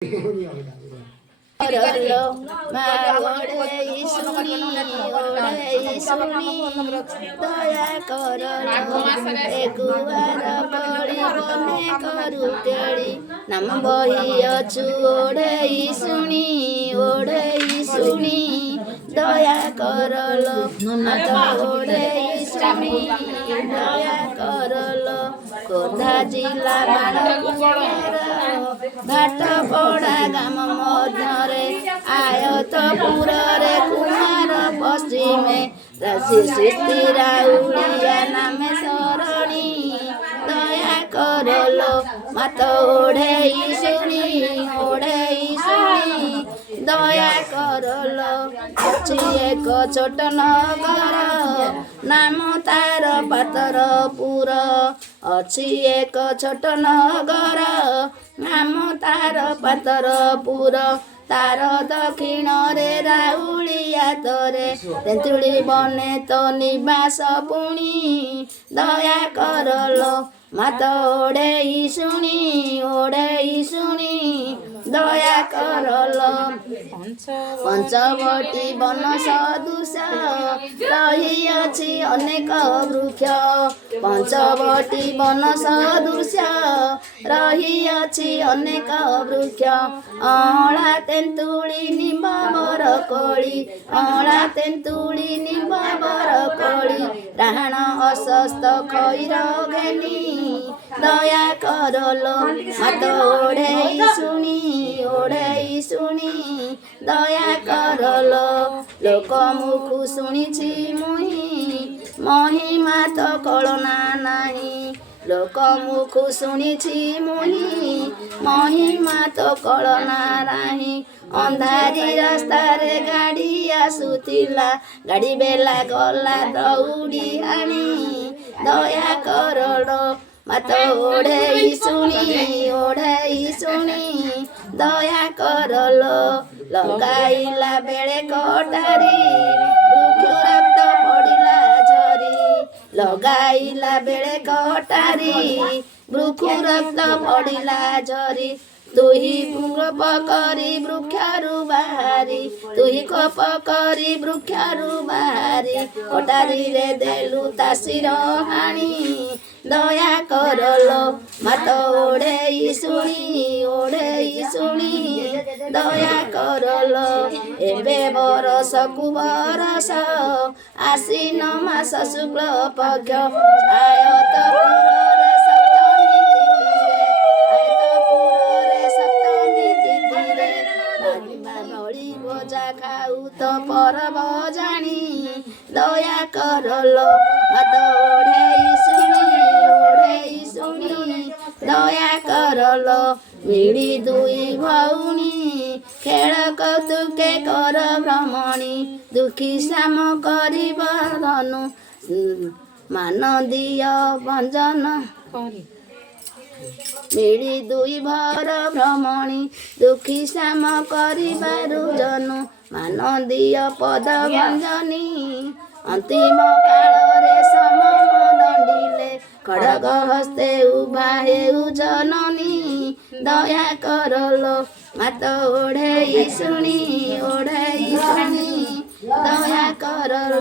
करलो ओढ़े सुनी दया करलो एकुआर बड़ी बने करू केड़ी नाम बही अछु ओढ़े सुनी दया करलो मत ओढ़े सुनी दया करलो खोर्धा जिला घाट पड़ा गाम मध्य आयतपुर रे कुमार पश्चिमे राशि सृष्टि राउलिया नामे शरणी दया करलो मत ओढ़े सुनी दया करलो अछि एक छोट नगर नाम तार पातरपुर अछि एक छोट नगर नाम तार पातरपुर तार दक्षिण रे राउलिया तरे तेंतुली बने तो निवास पुणी दया करलो मत ओढ़े सुनी दया करलो पंचवटी वन सदृश रही अछि अनेक वृक्ष पंचवटी वन सदृश रही अछि अनेक वृक्ष अँला तेंतुली निम्ब बरकोली अँला तेंतुली निम्ब बरकोली राहण अस्वस्थ खैर घेनी दया करलो मत ओढ़े सुनी दया करलो लोक मुखु शुणिछि मुहि महिमा तो कलना नाही लोक मुखु शुणिछि मुहि महिमा तो कलना नाही अंधारी रास्ता रे गाड़ी आसुथिला गाड़ी बेला गला दौड़ी आनी दया करलो मत ओढ़े सुनी दया करलो लगाइला बेले कटारी वृक्ष रक्त पड़िला झरी लगाइला बेले कटारी वृक्ष रक्त पड़िला झरी तुही कोप करी वृक्षारु बाहारी तुही कोप करी वृक्षारु बाहारी कटारी रे देलु तासीर हाणी दया करलो मत ओढ़े सुनी दया करलो एबे बरसकु बरस आसीन मास शुक्ल पक्ष खाऊ तो परब जानी दया करलो मत ओढ़े सुनी दया करलो मिली दुई भौनी खेल कौतुके कर भ्रमणी दुखी श्याम करिब धनु मान दिय भंजन मिली दुई भर भ्रमणी दुखी श्याम करिबारु जनु मान दिय पद भंजनी अंतिम काल रे समम दंडिले खड़ग हस्ते उभा हेउ जननी दया करलो मत ओढ़े सुनी दया करलो।